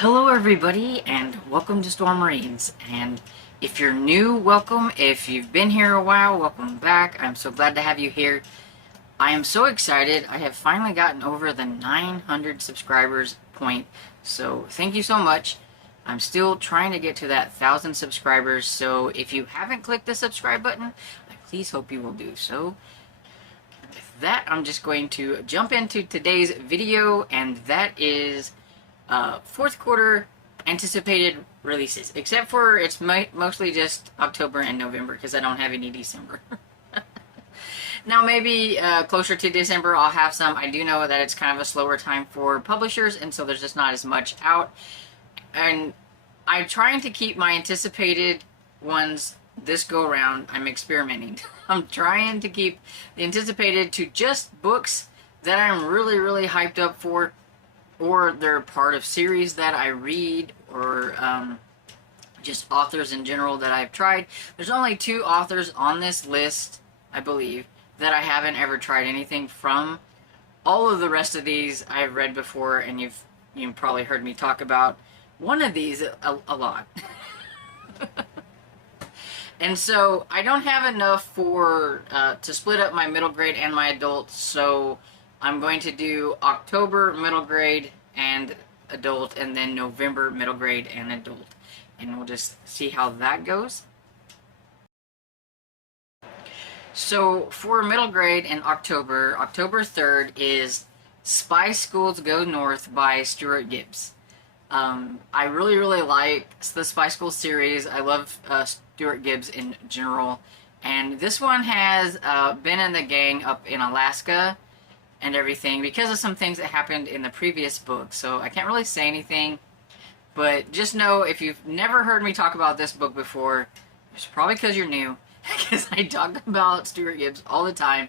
Hello everybody and welcome to Storm Marines, and if you're new, welcome. If you've been here a while, welcome back. I'm so glad to have you here. I am so excited. I have finally gotten over the 900 subscribers point, so thank you so much. I'm still trying to get to that 1,000 subscribers, so if you haven't clicked the subscribe button, I please hope you will do so. With that, I'm just going to jump into today's video, and that is fourth quarter anticipated releases, except for it's mostly just October and November because I don't have any December. Now maybe closer to December I'll have some. I do know that it's kind of a slower time for publishers, and so there's just not as much out, and I'm trying to keep my anticipated ones this go around. I'm experimenting. I'm trying to keep the anticipated to just books that I'm really hyped up for, or they're part of series that I read, or just authors in general that I've tried. There's only 2 authors on this list, I believe, that I haven't ever tried anything from. All of the rest of these I've read before, and you've probably heard me talk about one of these a lot. And so I don't have enough for to split up my middle grade and my adult, so I'm going to do October middle grade and adult, and then November middle grade and adult, and we'll just see how that goes. So for middle grade in October, October 3rd is Spy Schools Go North by Stuart Gibbs. I really like the Spy School series. I love Stuart Gibbs in general, and this one has been in the gang up in Alaska and everything because of some things that happened in the previous book, so I can't really say anything, but just know if you've never heard me talk about this book before, it's probably because you're new, because I talk about Stuart Gibbs all the time.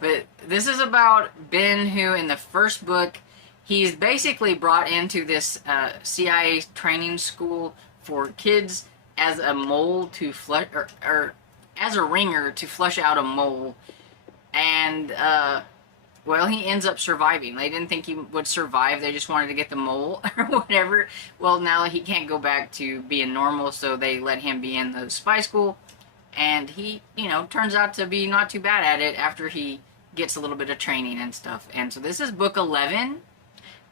But this is about Ben, who in the first book, he's basically brought into this CIA training school for kids as a mole to flush, or as a ringer to flush out a mole, and well, he ends up surviving. They didn't think he would survive. They just wanted to get the mole or whatever. Well, now he can't go back to being normal, so they let him be in the spy school. And he, turns out to be not too bad at it after he gets a little bit of training and stuff. And so this is book 11.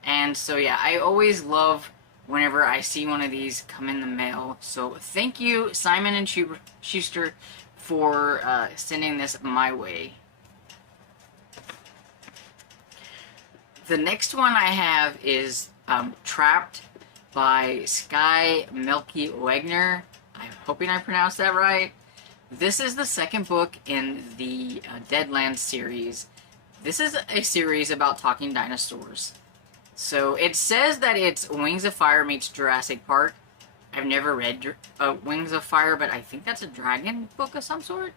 And so, yeah, I always love whenever I see one of these come in the mail. So thank you, Simon & Schuster, for sending this my way. The next one I have is Trapped by Sky Melky Wagner. I'm hoping I pronounced that right. This is the second book in the Deadlands series. This is a series about talking dinosaurs. So it says that it's Wings of Fire meets Jurassic Park. I've never read Wings of Fire, but I think that's a dragon book of some sort.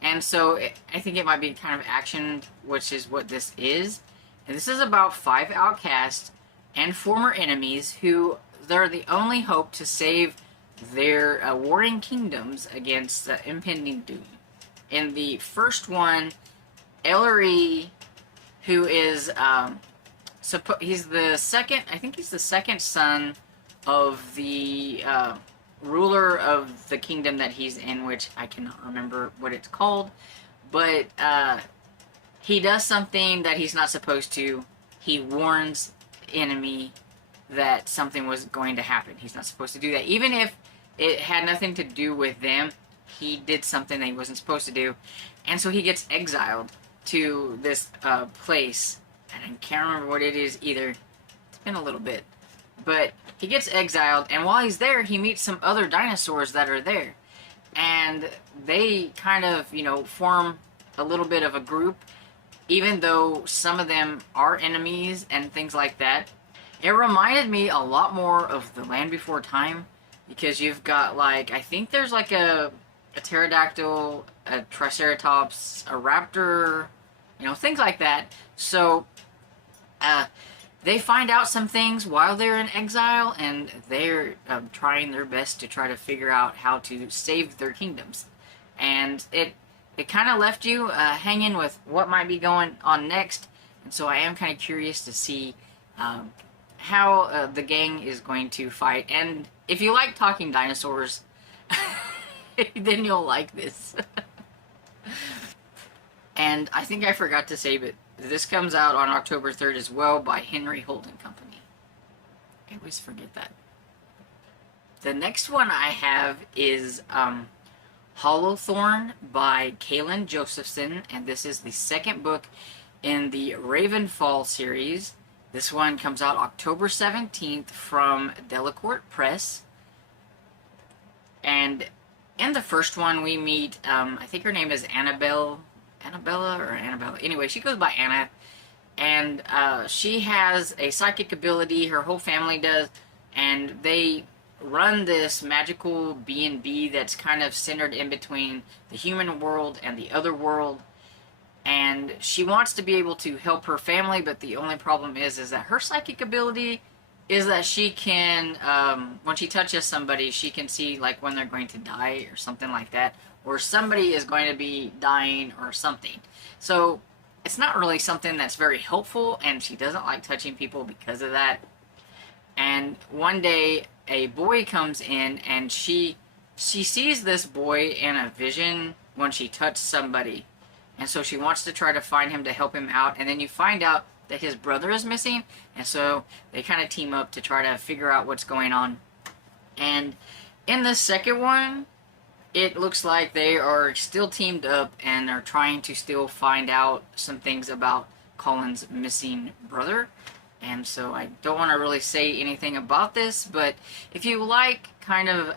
And so I think it might be kind of action, which is what this is. And this is about 5 outcasts and former enemies who they're the only hope to save their warring kingdoms against the impending doom. In the first one, Ellery, who is he's the second, I think he's the second son of the ruler of the kingdom that he's in, which I cannot remember what it's called, but he does something that he's not supposed to. He warns the enemy that something was going to happen. He's not supposed to do that. Even if it had nothing to do with them, he did something that he wasn't supposed to do. And so he gets exiled to this place. And I can't remember what it is either. It's been a little bit. But he gets exiled, and while he's there, he meets some other dinosaurs that are there. And they kind of, form a little bit of a group, even though some of them are enemies and things like that. It reminded me a lot more of The Land Before Time, because you've got, like, I think there's like a pterodactyl, a triceratops, a raptor, things like that. So, they find out some things while they're in exile, and they're trying their best to try to figure out how to save their kingdoms. And it kind of left you hanging with what might be going on next, and so I am kind of curious to see how the gang is going to fight. And if you like talking dinosaurs, then you'll like this. And I think I forgot to say, but this comes out on October 3rd as well by Henry Holden Company. I always forget that. The next one I have is Hollowthorn by Kaylin Josephson, and this is the second book in the Ravenfall series. This one comes out October 17th from Delacorte Press. And in the first one we meet, I think her name is Annabella. Anyway, she goes by Anna. And she has a psychic ability, her whole family does, and they run this magical B&B that's kind of centered in between the human world and the other world. And she wants to be able to help her family, but the only problem is that her psychic ability is that she can, when she touches somebody, she can see like when they're going to die or something like that, or somebody is going to be dying or something. So it's not really something that's very helpful, and she doesn't like touching people because of that. And one day a boy comes in, and she sees this boy in a vision when she touched somebody, and so she wants to try to find him to help him out. And then you find out that his brother is missing, and so they kind of team up to try to figure out what's going on. And in the second one, it looks like they are still teamed up and are trying to still find out some things about Colin's missing brother. And so I don't want to really say anything about this, but if you like kind of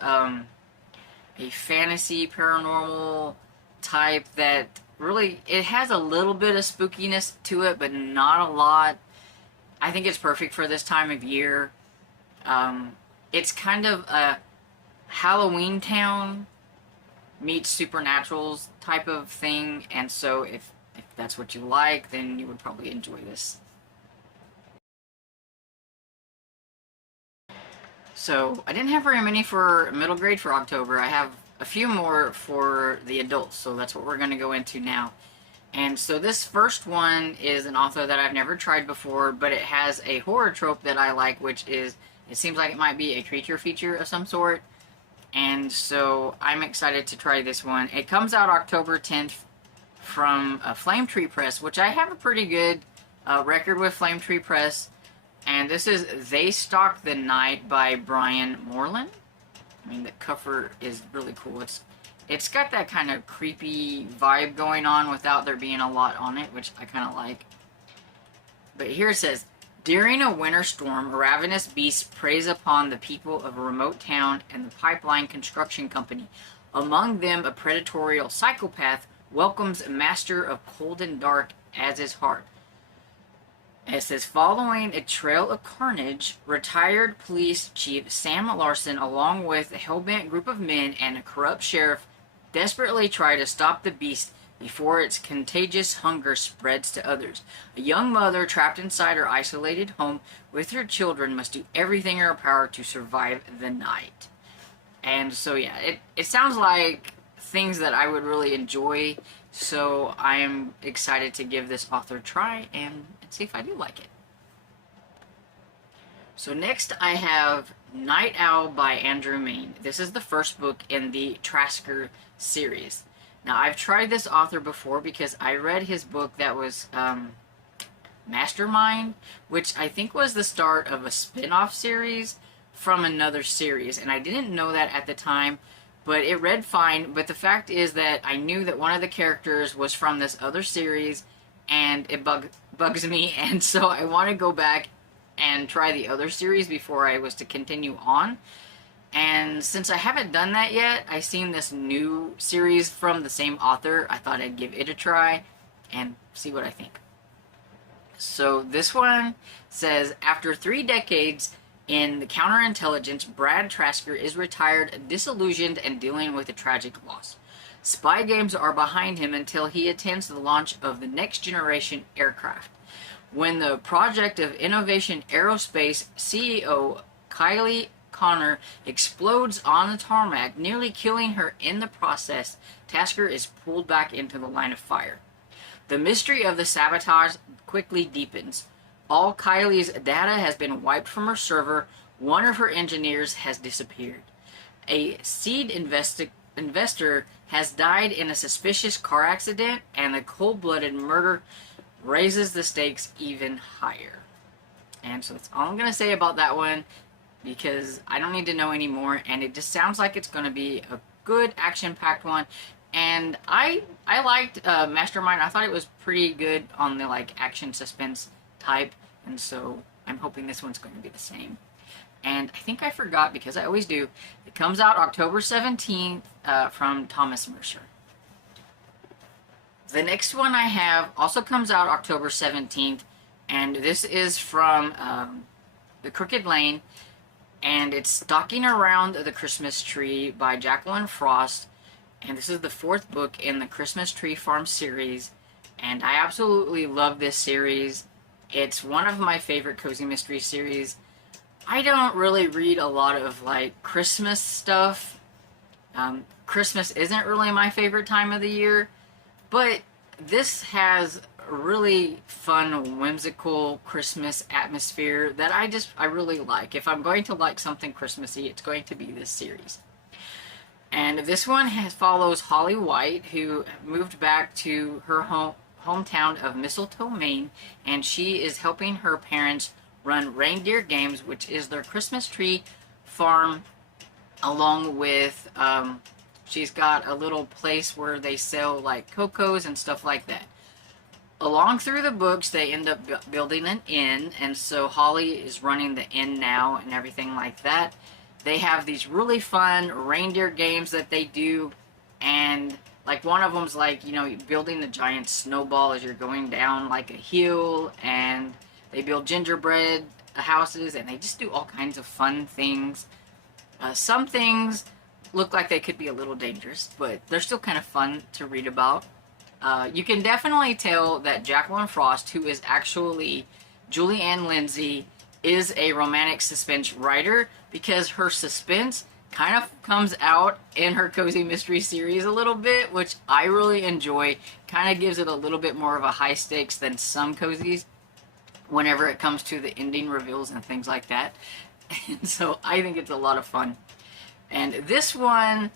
a fantasy paranormal type that really, it has a little bit of spookiness to it, but not a lot, I think it's perfect for this time of year. It's kind of a Halloween Town meets Supernaturals type of thing, and so if that's what you like, then you would probably enjoy this. So I didn't have very many for middle grade for October. I have a few more for the adults, so that's what we're going to go into now. And so this first one is an author that I've never tried before, but it has a horror trope that I like, which is, it seems like it might be a creature feature of some sort. And so I'm excited to try this one. It comes out October 10th from Flame Tree Press, which I have a pretty good record with Flame Tree Press. And this is They Stalk the Night by Brian Moreland. I mean, the cover is really cool. It's got that kind of creepy vibe going on without there being a lot on it, which I kind of like. But here it says, during a winter storm, a ravenous beast preys upon the people of a remote town and the pipeline construction company. Among them, a predatory psychopath welcomes a master of cold and dark as his heart. It says, following a trail of carnage, retired police chief Sam Larson, along with a hell-bent group of men and a corrupt sheriff, desperately try to stop the beast before its contagious hunger spreads to others. A young mother trapped inside her isolated home with her children must do everything in her power to survive the night. And so yeah, it sounds like things that I would really enjoy, so I am excited to give this author a try and see if I do like it. So next I have Night Owl by Andrew Mayne. This is the first book in the Trasker series. Now I've tried this author before because I read his book that was Mastermind, which I think was the start of a spin-off series from another series, and I didn't know that at the time, but it read fine. But the fact is that I knew that one of the characters was from this other series, and it bugs me, and so I want to go back and try the other series before I was to continue on. And since I haven't done that yet, I've seen this new series from the same author. I thought I'd give it a try and see what I think. So this one says, after 3 decades in the counterintelligence, Brad Trasker is retired, disillusioned, and dealing with a tragic loss. Spy games are behind him until he attends the launch of the next generation aircraft. When the project of Innovation Aerospace CEO Kylie Connor explodes on the tarmac, nearly killing her in the process, Tasker is pulled back into the line of fire. The mystery of the sabotage quickly deepens. All Kylie's data has been wiped from her server. One of her engineers has disappeared. A seed investor has died in a suspicious car accident, and the cold-blooded murder raises the stakes even higher. And so that's all I'm going to say about that one, because I don't need to know anymore, and it just sounds like it's going to be a good action-packed one. And I liked Mastermind. I thought it was pretty good on the like action suspense type, and so I'm hoping this one's going to be the same. And I think I forgot, because I always do, it comes out October 17th from Thomas Mercer. The next one I have also comes out October 17th, and this is from The Crooked Lane, and it's Stalking Around the Christmas Tree by Jacqueline Frost, and this is the 4th book in the Christmas Tree Farm series, and I absolutely love this series. It's one of my favorite cozy mystery series. I don't really read a lot of like Christmas stuff. Christmas isn't really my favorite time of the year, but this has a really fun, whimsical Christmas atmosphere that I really like. If I'm going to like something Christmassy, it's going to be this series. And this one follows Holly White, who moved back to her hometown of Mistletoe, Maine, and she is helping her parents run Reindeer Games, which is their Christmas tree farm, along with, she's got a little place where they sell like cocos and stuff like that. Along through the books, they end up building an inn, and so Holly is running the inn now and everything like that. They have these really fun reindeer games that they do, and like one of them's like, you know, building the giant snowball as you're going down like a hill, and they build gingerbread houses, and they just do all kinds of fun things. Some things look like they could be a little dangerous, but they're still kind of fun to read about. You can definitely tell that Jacqueline Frost, who is actually Julie Ann Lindsay, is a romantic suspense writer, because her suspense kind of comes out in her cozy mystery series a little bit, which I really enjoy. Kind of gives it a little bit more of a high stakes than some cozies whenever it comes to the ending reveals and things like that. And so I think it's a lot of fun. And this one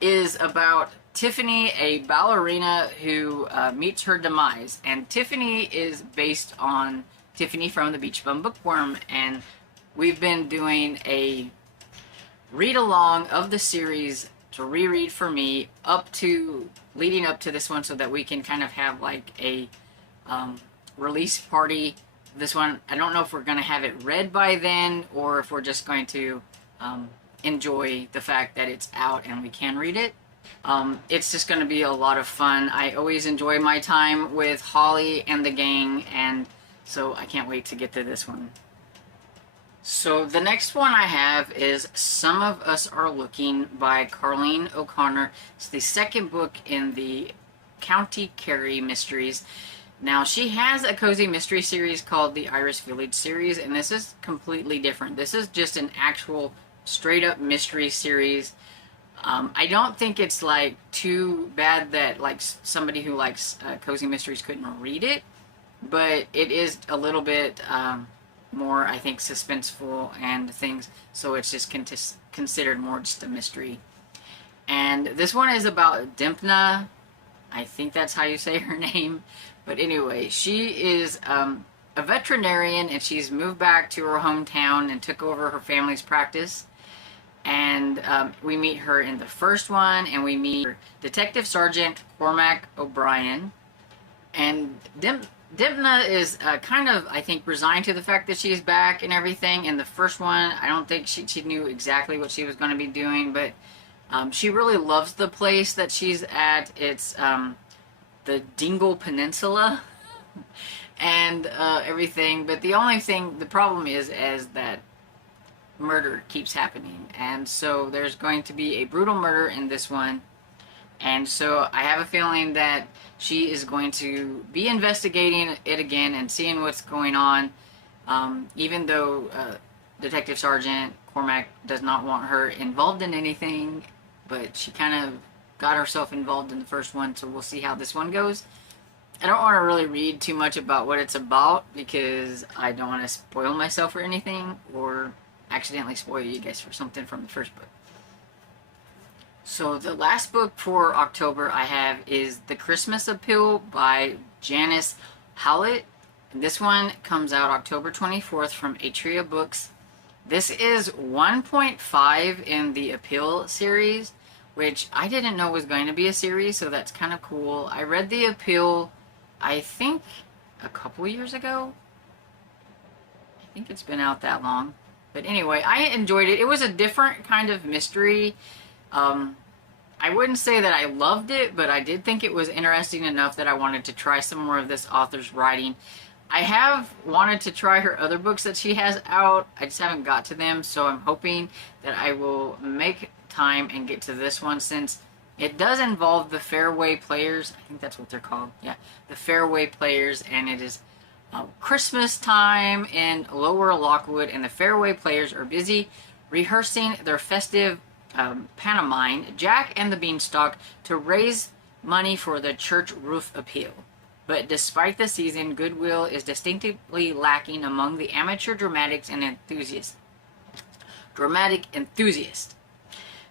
is about Tiffany, a ballerina who meets her demise. And Tiffany is based on Tiffany from the Beach Bum Bookworm, and we've been doing a read-along of the series to reread for me leading up to this one, so that we can kind of have like a release party. This one, I don't know if we're going to have it read by then, or if we're just going to enjoy the fact that it's out and we can read it. It's just going to be a lot of fun. I always enjoy my time with Holly and the gang, and so I can't wait to get to this one. So the next one I have is Some of Us Are Looking by Carleen O'Connor. It's the 2nd book in the County Kerry mysteries. Now, she has a cozy mystery series called the Iris Village series, and this is completely different. This is just an actual straight up mystery series. I don't think it's like too bad that like somebody who likes cozy mysteries couldn't read it, but it is a little bit more, I think, suspenseful and things, so it's just considered more just a mystery. And this one is about Dempna. I think that's how you say her name. But anyway, she is a veterinarian, and she's moved back to her hometown and took over her family's practice. And we meet her in the first one, and we meet Detective Sergeant Cormac O'Brien. And Dempna is kind of, I think, resigned to the fact that she's back and everything. In the first one, I don't think she knew exactly what she was going to be doing, but she really loves the place that she's at. It's the Dingle Peninsula and everything. But the problem is that murder keeps happening, and so there's going to be a brutal murder in this one, and so I have a feeling that she is going to be investigating it again and seeing what's going on, even though Detective Sergeant Cormac does not want her involved in anything, but she kind of got herself involved in the first one, so we'll see how this one goes. I don't want to really read too much about what it's about because I don't want to spoil myself or anything, or accidentally spoil you guys for something from the first book. So the last book for October I have is The Christmas Appeal by Janice Howlett. This one comes out October 24th from Atria Books. This is 1.5 in the Appeal series, which I didn't know was going to be a series, so that's kind of cool. I read the Appeal, I think, a couple years ago. I think it's been out that long. But anyway, I enjoyed it. It was a different kind of mystery. I wouldn't say that I loved it, but I did think it was interesting enough that I wanted to try some more of this author's writing. I have wanted to try her other books that she has out. I just haven't got to them, so I'm hoping that I will make time and get to this one, since it does involve the Fairway Players. I think that's what they're called. Yeah, the Fairway Players, and it is Christmas time in Lower Lockwood, and the Fairway Players are busy rehearsing their festive pantomime, Jack and the Beanstalk, to raise money for the church roof appeal. But despite the season, goodwill is distinctly lacking among the amateur dramatic enthusiasts.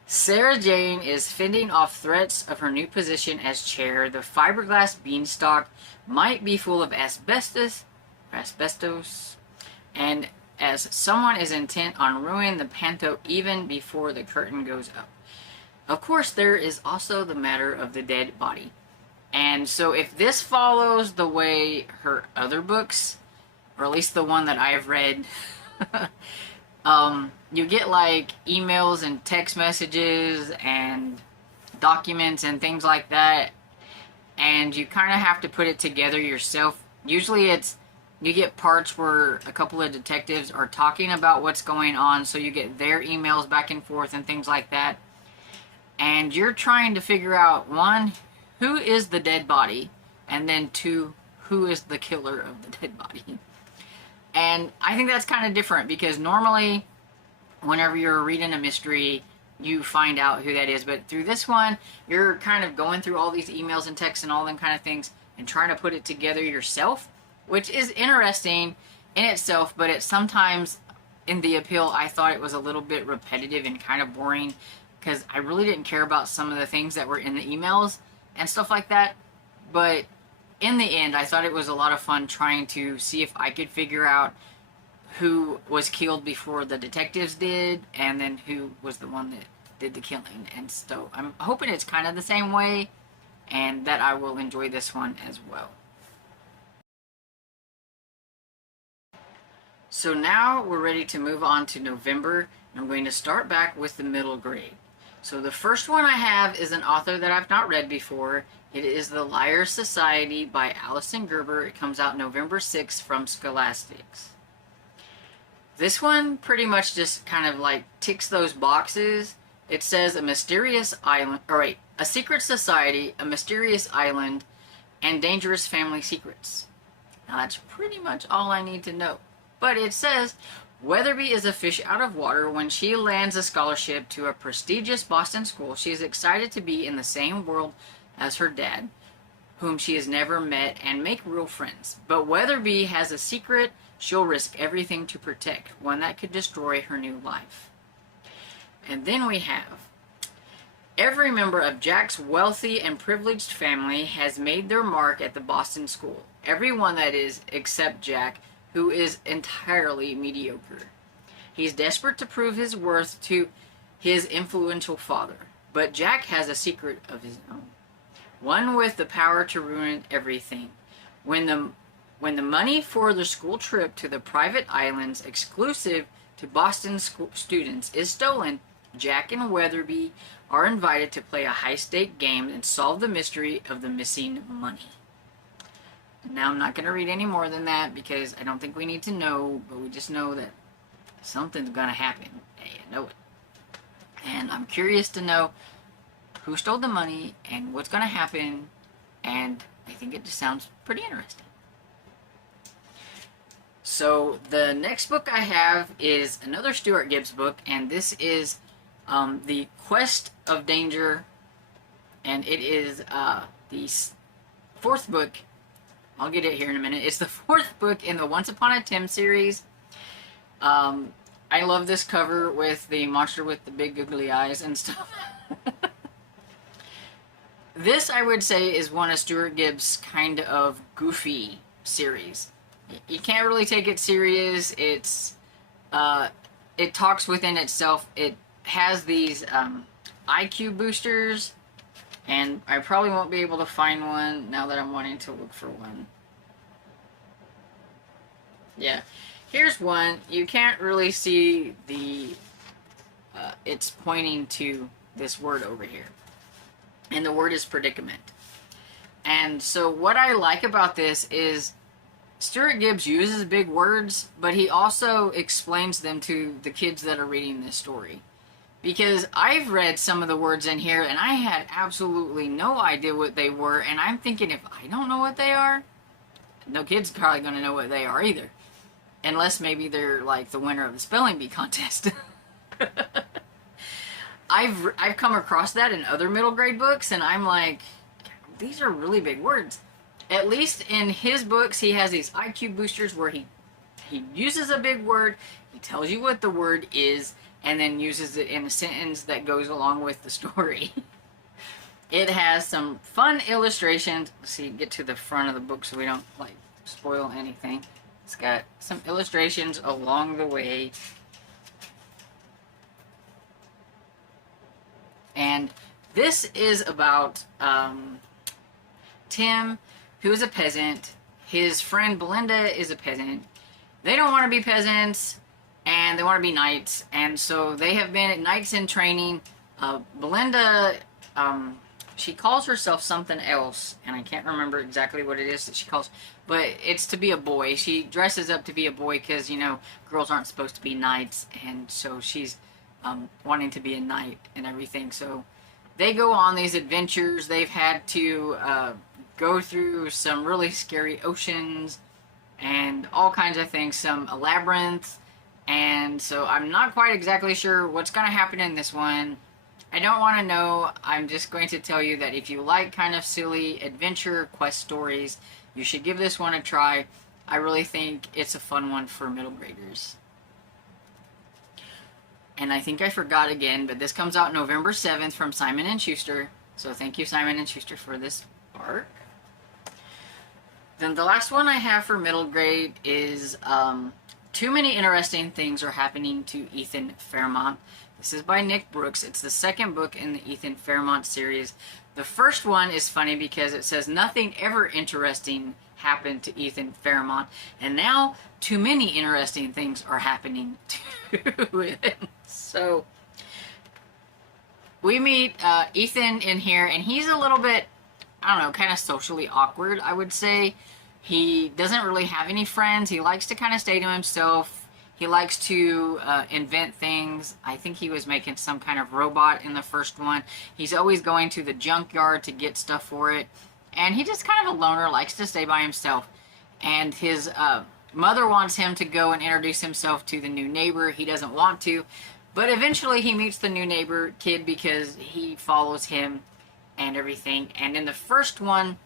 Sarah Jane is fending off threats of her new position as chair. The fiberglass beanstalk might be full of asbestos, and as someone is intent on ruining the panto even before the curtain goes up. Of course, there is also the matter of the dead body. And so if this follows the way her other books, or at least the one that I've read, you get like emails and text messages and documents and things like that, and you kind of have to put it together yourself. Usually you get parts where a couple of detectives are talking about what's going on, so you get their emails back and forth and things like that. And you're trying to figure out, one, who is the dead body, and then two, who is the killer of the dead body. And I think that's kind of different, because normally whenever you're reading a mystery, you find out who that is. But through this one, you're kind of going through all these emails and texts and all them kind of things and trying to put it together yourself, which is interesting in itself, but it sometimes, in the Appeal, I thought it was a little bit repetitive and kind of boring, because I really didn't care about some of the things that were in the emails and stuff like that. But in the end, I thought it was a lot of fun trying to see if I could figure out who was killed before the detectives did, and then who was the one that did the killing. And so I'm hoping it's kind of the same way, and that I will enjoy this one as well. So now we're ready to move on to November. I'm going to start back with the middle grade. So the first one I have is an author that I've not read before. It is The Liars Society by Alison Gerber. It comes out November 6th from Scholastics. This one pretty much just kind of like ticks those boxes. It says a mysterious island, a secret society, a mysterious island, and dangerous family secrets. Now that's pretty much all I need to know. But it says, Weatherby is a fish out of water. When she lands a scholarship to a prestigious Boston school, she is excited to be in the same world as her dad, whom she has never met, and make real friends. But Weatherby has a secret she'll risk everything to protect, one that could destroy her new life. And then we have, every member of Jack's wealthy and privileged family has made their mark at the Boston school. Everyone, that is, except Jack, who is entirely mediocre. He's desperate to prove his worth to his influential father, but Jack has a secret of his own, one with the power to ruin everything. When the money for the school trip to the private islands exclusive to Boston school students is stolen, Jack and Weatherby are invited to play a high-stake game and solve the mystery of the missing money. Now, I'm not going to read any more than that, because I don't think we need to know, but we just know that something's going to happen. I know it. And I'm curious to know who stole the money and what's going to happen, and I think it just sounds pretty interesting. So, the next book I have is another Stuart Gibbs book, and this is The Quest of Danger, and it is the fourth book I'll get it here in a minute. It's the 4th book in the Once Upon a Tim series. I love this cover with the monster with the big googly eyes and stuff. This, I would say, is one of Stuart Gibbs' kind of goofy series. You can't really take it serious. It talks within itself. It has these IQ boosters, and I probably won't be able to find one now that I'm wanting to look for one. Yeah, here's one. You can't really see the, it's pointing to this word over here. And the word is predicament. And so what I like about this is Stuart Gibbs uses big words, but he also explains them to the kids that are reading this story. Because I've read some of the words in here and I had absolutely no idea what they were, and I'm thinking, if I don't know what they are, no kid's probably going to know what they are either. Unless maybe they're like the winner of the spelling bee contest. I've come across that in other middle grade books, and I'm like, these are really big words. At least in his books, he has these IQ boosters where he uses a big word, he tells you what the word is, and then uses it in a sentence that goes along with the story. It has some fun illustrations. Let's see, get to the front of the book so we don't like spoil anything. It's got some illustrations along the way. And this is about Tim, who is a peasant. His friend Belinda is a peasant. They don't want to be peasants, and they want to be knights. And so they have been knights in training. Belinda, she calls herself something else, and I can't remember exactly what it is that she calls, but it's to be a boy. She dresses up to be a boy because, you know, girls aren't supposed to be knights, and so she's wanting to be a knight and everything. So they go on these adventures. They've had to go through some really scary oceans and all kinds of things, some labyrinths, and so I'm not quite exactly sure what's going to happen in this one. I don't want to know. I'm just going to tell you that if you like kind of silly adventure quest stories, you should give this one a try. I really think it's a fun one for middle graders. And I think I forgot again, but this comes out November 7th from Simon & Schuster. So thank you, Simon & Schuster, for this arc. Then the last one I have for middle grade is Too Many Interesting Things Are Happening to Ethan Fairmont. This is by Nick Brooks. It's the 2nd book in the Ethan Fairmont series. The first one is funny because it says nothing ever interesting happened to Ethan Fairmont. And now too many interesting things are happening to him. So we meet Ethan in here, and he's a little bit, I don't know, kind of socially awkward, I would say. He doesn't really have any friends. He likes to kind of stay to himself. He likes to invent things. I think he was making some kind of robot in the first one. He's always going to the junkyard to get stuff for it. And he just kind of a loner, likes to stay by himself. And his mother wants him to go and introduce himself to the new neighbor. He doesn't want to. But eventually he meets the new neighbor kid because he follows him and everything. And in the first one,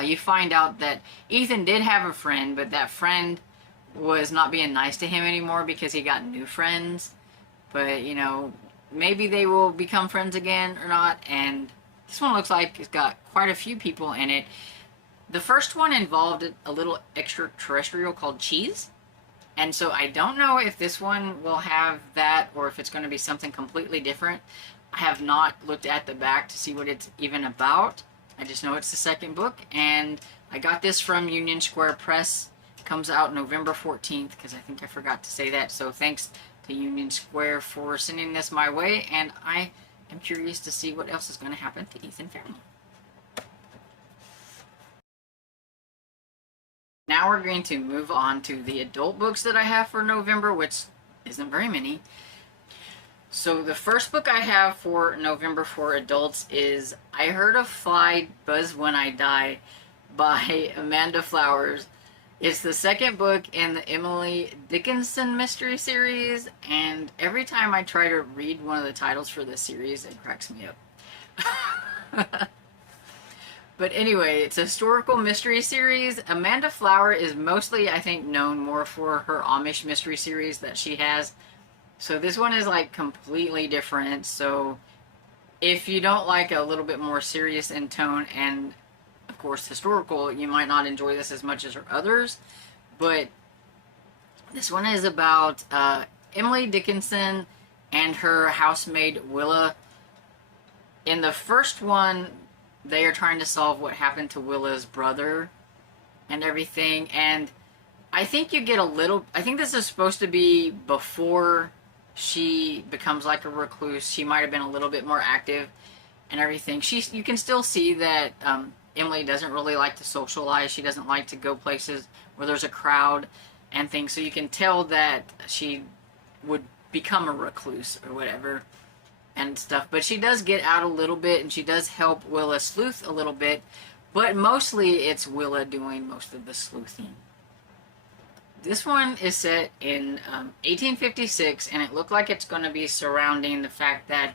you find out that Ethan did have a friend, but that friend was not being nice to him anymore because he got new friends. But, you know, maybe they will become friends again or not. And this one looks like it's got quite a few people in it. The first one involved a little extraterrestrial called Cheese. And so I don't know if this one will have that or if it's going to be something completely different. I have not looked at the back to see what it's even about. I just know it's the 2nd book, and I got this from Union Square Press. It comes out November 14th, because I think I forgot to say that. So thanks to Union Square for sending this my way, and I am curious to see what else is going to happen to Ethan Fairmont. Now we're going to move on to the adult books that I have for November, which isn't very many. So the first book I have for November for adults is I Heard a Fly Buzz When I Die by Amanda Flowers. It's the 2nd book in the Emily Dickinson mystery series, and every time I try to read one of the titles for this series, it cracks me up. But anyway, it's a historical mystery series. Amanda Flower is mostly, I think, known more for her Amish mystery series that she has. So this one is like completely different. So if you don't like a little bit more serious in tone and, of course, historical, you might not enjoy this as much as her others. But this one is about Emily Dickinson and her housemaid Willa. In the first one, they are trying to solve what happened to Willa's brother and everything. And I think you get a little... I think this is supposed to be before she becomes like a recluse. She might have been a little bit more active and everything. You can still see that Emily doesn't really like to socialize. She doesn't like to go places where there's a crowd and things. So you can tell that she would become a recluse or whatever and stuff. But she does get out a little bit, and she does help Willa sleuth a little bit. But mostly it's Willa doing most of the sleuthing. This one is set in 1856, and it looked like it's going to be surrounding the fact that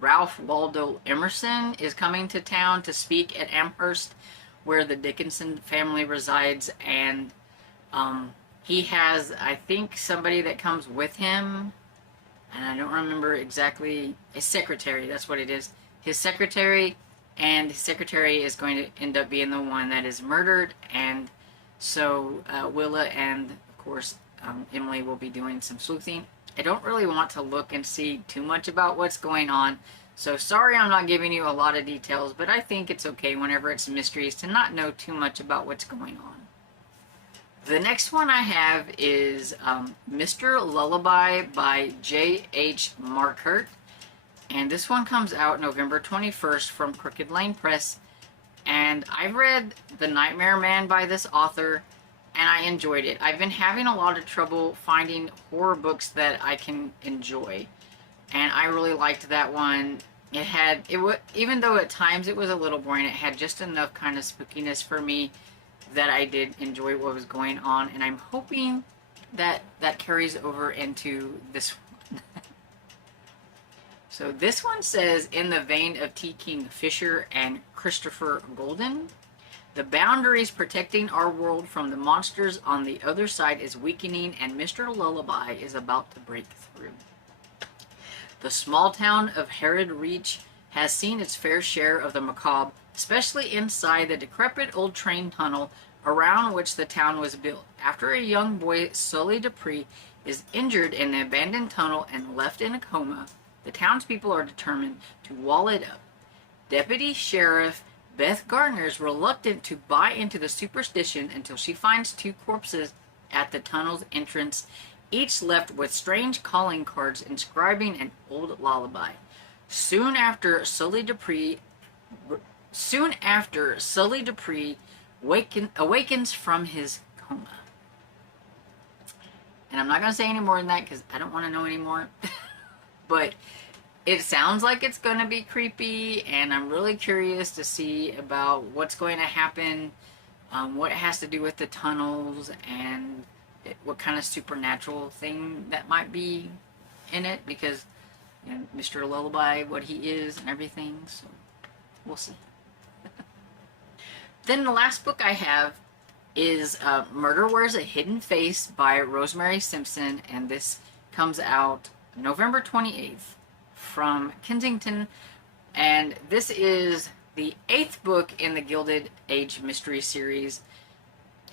Ralph Waldo Emerson is coming to town to speak at Amherst, where the Dickinson family resides, and he has, I think, somebody that comes with him, and I don't remember exactly, his secretary, that's what it is, his secretary, and his secretary is going to end up being the one that is murdered, and so Willa and, of course, Emily will be doing some sleuthing. I don't really want to look and see too much about what's going on, so sorry I'm not giving you a lot of details, but I think it's okay whenever it's mysteries to not know too much about what's going on. The next one I have is Mr. Lullaby by J.H. Markert, and this one comes out November 21st from Crooked Lane Press, and I've read The Nightmare Man by this author, and I enjoyed it. I've been having a lot of trouble finding horror books that I can enjoy, and I really liked that one. Even though at times it was a little boring, it had just enough kind of spookiness for me that I did enjoy what was going on, and I'm hoping that that carries over into this one. So this one says, in the vein of T. King Fisher and Christopher Golden, the boundaries protecting our world from the monsters on the other side is weakening, and Mr. Lullaby is about to break through. The small town of Herod Reach has seen its fair share of the macabre, especially inside the decrepit old train tunnel around which the town was built. After a young boy, Sully Dupree, is injured in the abandoned tunnel and left in a coma, the townspeople are determined to wall it up. Deputy Sheriff Beth Gardner is reluctant to buy into the superstition until she finds two corpses at the tunnel's entrance, each left with strange calling cards inscribing an old lullaby. Soon after Sully Dupree awakens from his coma. And I'm not going to say any more than that because I don't want to know anymore. But it sounds like it's going to be creepy, and I'm really curious to see about what's going to happen, what it has to do with the tunnels, and what kind of supernatural thing that might be in it, because, you know, Mr. Lullaby, what he is and everything, so we'll see. Then the last book I have is Murder Wears a Hidden Face by Rosemary Simpson, and this comes out November 28th from Kensington, and this is the 8th book in the Gilded Age mystery series.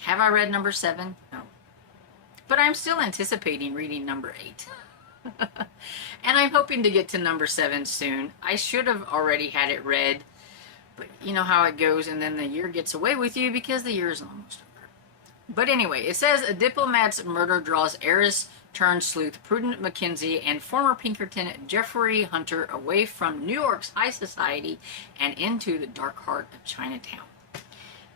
Have I read number 7? No. But I'm still anticipating reading number 8. And I'm hoping to get to number 7 soon. I should have already had it read, but you know how it goes, and then the year gets away with you because the year is almost over. But anyway, it says a diplomat's murder draws heiress turned sleuth Prudence Mackenzie and former Pinkerton Jeffrey Hunter away from New York's high society and into the dark heart of Chinatown.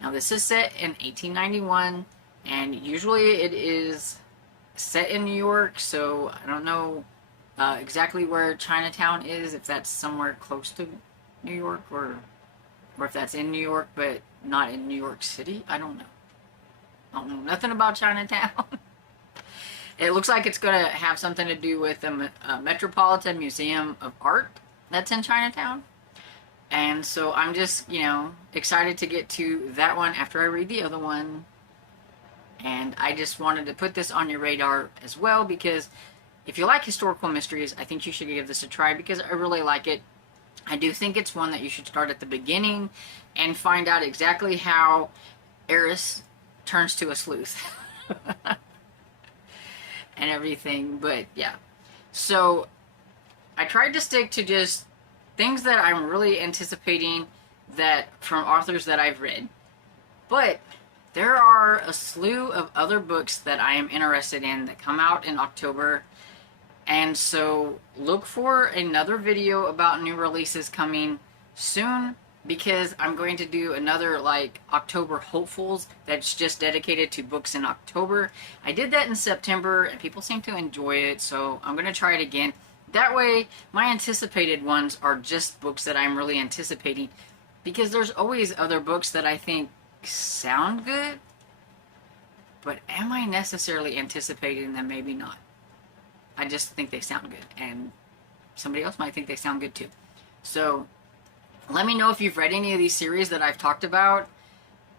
Now this is set in 1891, and usually it is set in New York, so I don't know exactly where Chinatown is, if that's somewhere close to New York, or if that's in New York but not in New York City. I don't know. I don't know nothing about Chinatown. It looks like it's going to have something to do with the Metropolitan Museum of Art that's in Chinatown. And so I'm just, excited to get to that one after I read the other one. And I just wanted to put this on your radar as well, because if you like historical mysteries, I think you should give this a try, because I really like it. I do think it's one that you should start at the beginning and find out exactly how Eris turns to a sleuth and everything. But yeah, so I tried to stick to just things that I'm really anticipating that from authors that I've read. But there are a slew of other books that I am interested in that come out in October. And so look for another video about new releases coming soon, because I'm going to do another like October hopefuls that's just dedicated to books in October. I did that in September and people seem to enjoy it, so I'm going to try it again. That way my anticipated ones are just books that I'm really anticipating, because there's always other books that I think sound good, but am I necessarily anticipating them? Maybe not. I just think they sound good, and somebody else might think they sound good too. So let me know if you've read any of these series that I've talked about,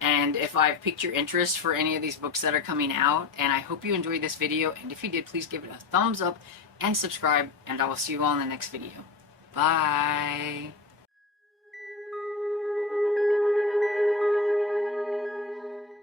and if I've piqued your interest for any of these books that are coming out. And I hope you enjoyed this video, and if you did, please give it a thumbs up and subscribe, and I will see you all in the next video. Bye.